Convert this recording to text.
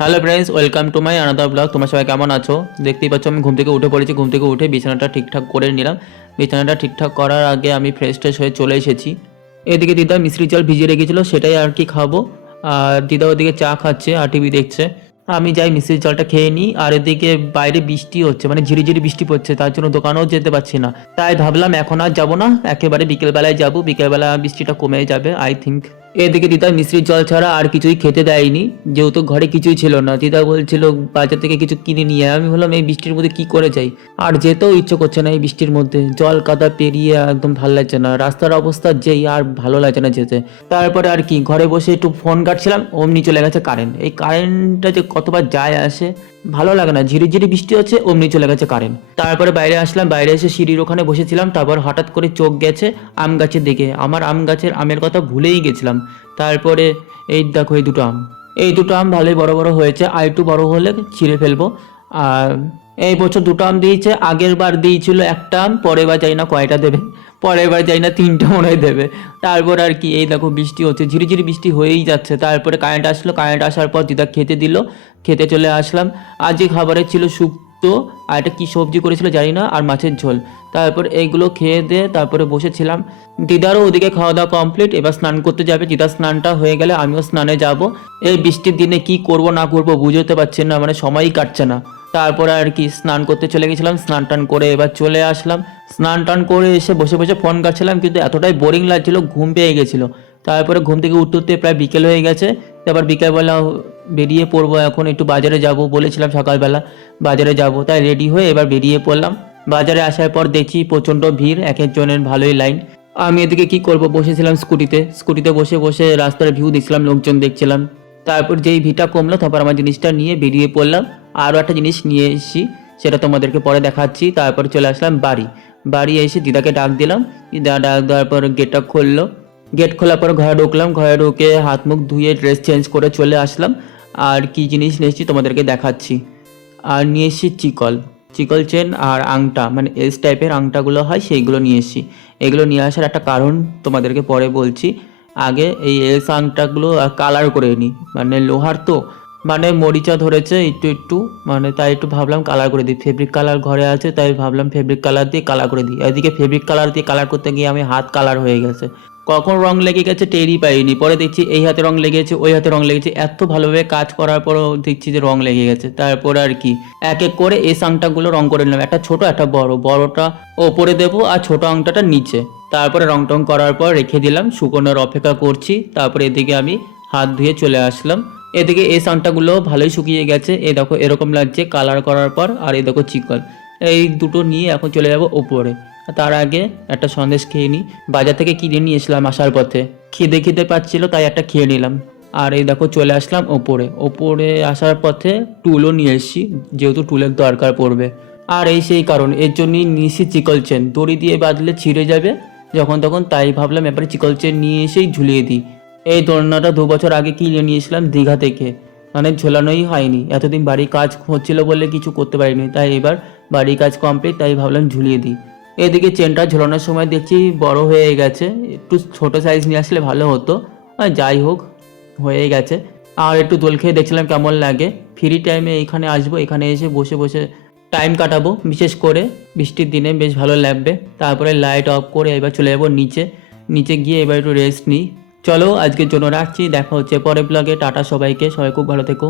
Hello friends, welcome to my another blog. তোমার সবাই কেমন আছো? দেখতেই পাচ্ছ আমি ঘুম থেকে উঠে পড়েছি। ঘুম থেকে উঠে বিছানাটা ঠিকঠাক করে নিলাম। বিছানাটা ঠিকঠাক করার আগে আমি ফ্রেশ ট্রেশ হয়ে চলে এসেছি। এদিকে দিদা মিষ্টি জল ভিজিয়ে রেখেছিলো, সেটাই আর কি খাবো। আর দিদা ওদিকে চা খাচ্ছে আর টিভি দেখছে। আমি যাই মিষ্টির জলটা খেয়ে নিই। আর এদিকে বাইরে বৃষ্টি হচ্ছে, মানে ঝিরিঝিরি বৃষ্টি পড়ছে, তার জন্য দোকানেও যেতে পারছি না। তাই ভাবলাম এখন আর যাবো না, একেবারে বিকেলবেলায় যাবো। বিকেলবেলা বৃষ্টিটা কমে যাবে আই থিঙ্ক। এদিকে দিদা মিষ্টির জল ছাড়া আর কিছুই খেতে দেয়নি, যেহেতু ঘরে কিছুই ছিল না। দিদা বলছিল বাজার থেকে কিছু কিনে নিয়ে আয়। আমি বললাম এই বৃষ্টির মধ্যে কি করে যাই, আর যেতেও ইচ্ছে করছে না। এই বৃষ্টির মধ্যে জল কাদা পেরিয়ে একদম ভালো লাগছে না, রাস্তার অবস্থা যেই আর ভালো লাগছে না যেতে। তারপরে আর কি ঘরে বসে একটু ফোন কাটছিলাম, অমনি চলে গেছে কারেন্ট। এই কারেন্টটা যে কতবার যায় আসে ভালো লাগে না। ঝিরিঝিরি বৃষ্টি হচ্ছে, অমনি চলে গেছে কারেন্ট। তারপরে বাইরে আসলাম, বাইরে এসে সিঁড়ির ওখানে বসেছিলাম। তারপর হঠাৎ করে চোখ গেছে আম গাছের দিকে। আমার আম গাছের আমের কথা ভুলেই গেছিলাম। তারপরে এই দেখো এই দুটো আম ভালোই বড় বড় হয়েছে, আর একটু বড় হলে ছিঁড়ে ফেলবো। আর এই বছর দুটো আম দিয়েছে, আগের বার দিয়েছিল একটা আম, পরের বার যাই না কয়টা দেবে, পরের বার যাই না তিনটা মনে হয় দেবে। তারপর আর কি এই দেখো বৃষ্টি হচ্ছে, ঝিরিঝিরি বৃষ্টি হয়েই যাচ্ছে। তারপরে কারেন্ট আসলো, কারেন্ট আসার পর দিদা খেতে দিল, খেতে চলে আসলাম। আজকে খাবারের ছিল শুক্তো, আর একটা কী সবজি করেছিল জানি না, আর মাছের ঝোল। তারপর এইগুলো খেয়ে দিয়ে তারপরে বসেছিলাম। দিদারও ওদিকে খাওয়া দাওয়া কমপ্লিট, এবার স্নান করতে যাবে। দিদার স্নানটা হয়ে গেলে আমিও স্নানে যাব। এই বৃষ্টির দিনে কি করব না করব বুঝতে পারছি না, মানে সময়ই কাটছে না। তারপরে আর কি স্নান করতে চলে গেছিলাম, স্নান টান করে এবার চলে আসলাম। স্নান টান করে এসে বসে বসে ফোন কাটছিলাম, কিন্তু এতটাই বোরিং লাগছিল, ঘুম পেয়ে গেছিলো। তারপরে ঘুম থেকে উঠতে উঠতে প্রায় বিকেল হয়ে গেছে। এবার বিকেলবেলা বেরিয়ে পড়বো, এখন একটু বাজারে যাব বলেছিলাম সকালবেলা বাজারে যাব, তাই রেডি হয়ে এবার বেরিয়ে পড়লাম। বাজারে আসার পর দেখি প্রচণ্ড ভিড়, এক একজনের ভালোই লাইন। আমি এদিকে কি করব, বসেছিলাম স্কুটিতে। স্কুটিতে বসে বসে রাস্তার ভিউ দেখছিলাম, লোকজন দেখছিলাম। তারপর যেই ভিড়টা কমলো, তারপর আমার জিনিসটা নিয়ে বেরিয়ে পড়লাম। আরও একটা জিনিস নিয়ে এসেছি, সেটা তোমাদেরকে পরে দেখাচ্ছি। তারপর চলে আসলাম বাড়ি। বাড়ি এসে দিদাকে ডাক দিলাম। দিদা ডাক দেওয়ার পর গেটটা খুললো। গেট খোলার পর ঘরে ঢুকলাম, ঘরে ঢুকে হাত মুখ ধুয়ে ড্রেস চেঞ্জ করে চলে আসলাম। আর কি জিনিস নিয়েছি তোমাদেরকে দেখাচ্ছি। আর নিয়ে এসেছি চিকল, চিকল চেন আর আংটা, মানে এস টাইপের আংটাগুলো হয় সেইগুলো নিয়ে এসেছি। এগুলো নিয়ে আসার একটা কারণ তোমাদেরকে পরে বলছি। আগে এই এস আংটাগুলো কালার করে নিই, মানে লোহার তো, মানে মরিচা ধরেছে একটু একটু, মানে তাই একটু ভাবলাম কালার করে দিই। ফেব্রিক কালার ঘরে আছে, তাই ভাবলাম ফেব্রিক কালার দিয়ে কালার করে দিই। এদিকে ফেব্রিক কালার দিয়ে কালার করতে গিয়ে আমি হাত কালার হয়ে গেছে, কখন রং লেগে গেছে টেরই পাইনি। পরে দেখছি এই হাতে রং লেগেছে, ওই হাতে রং লেগেছে, এত ভালোভাবে কাজ করার পরও দেখছি যে রং লেগে গেছে। তারপর আর কি এক এক করে এই আংটাগুলো রং করে নিলাম, একটা ছোট একটা বড়। বড়টা ওপরে দেবো আর ছোট আংটাটা নিচে। তারপরে রং টং করার পর রেখে দিলাম, শুকোনোর অপেক্ষা করছি। তারপরে এদিকে আমি হাত ধুয়ে চলে আসলাম। এদিকে এই আংটাগুলো ভালোই শুকিয়ে গেছে, এই দেখো এরকম লাগছে কালার করার পর। আর এই দেখো চিকল, এই দুটো নিয়ে এখন চলে যাব ওপরে। তার আগে একটা সন্দেশ খেয়ে নিই, বাজার থেকে কিনে নিয়ে এসলাম আসার পথে। খিদে খিদে পাচ্ছিল, তাই একটা খেয়ে নিলাম। আর এই দেখো চলে আসলাম ওপরে। ওপরে আসার পথে টুলও নিয়ে এসেছি, যেহেতু টুলের দরকার পড়বে। আর এই সেই কারণ, এর জন্যই নিয়েছি চিকল চেন, দড়ি দিয়ে বাঁধলে ছিঁড়ে যাবে যখন তখন, তাই ভাবলাম এবারে চিকল চেন নিয়ে এসেই ঝুলিয়ে দিই। এই দোলনাটা 2 বছর আগে কিনে নিয়েছিলাম দীঘা থেকে, মানে ঝোলানোই হয়নি। এতদিন বাড়ির কাজ হচ্ছিল বলে কিছু করতে পারিনি, তাই এবার বাড়ির কাজ কমপ্লিট, তাই ভাবলাম ঝুলিয়ে দিই। এদিকে চেনটা ঝোলানোর সময় দেখছি বড় হয়ে গেছে, একটু ছোট সাইজ নিয়ে আসলে ভালো হতো। আর যাই হোক, হয়ে গেছে। আর একটু দোল খেয়ে দেখছিলাম কেমন লাগে। ফ্রি টাইমে এখানে আসবো, এখানে এসে বসে বসে টাইম কাটাবো, বিশেষ করে বৃষ্টির দিনে বেশ ভালো লাগবে। তারপরে লাইট অফ করে এবার চলে যাবো নিচে। নিচে গিয়ে এবার একটু রেস্ট নিই। চলো আজকের জন্য রাখছি, দেখা হচ্ছে পরের ব্লগে। টাটা সবাইকে, সবাই খুব ভালো থেকো।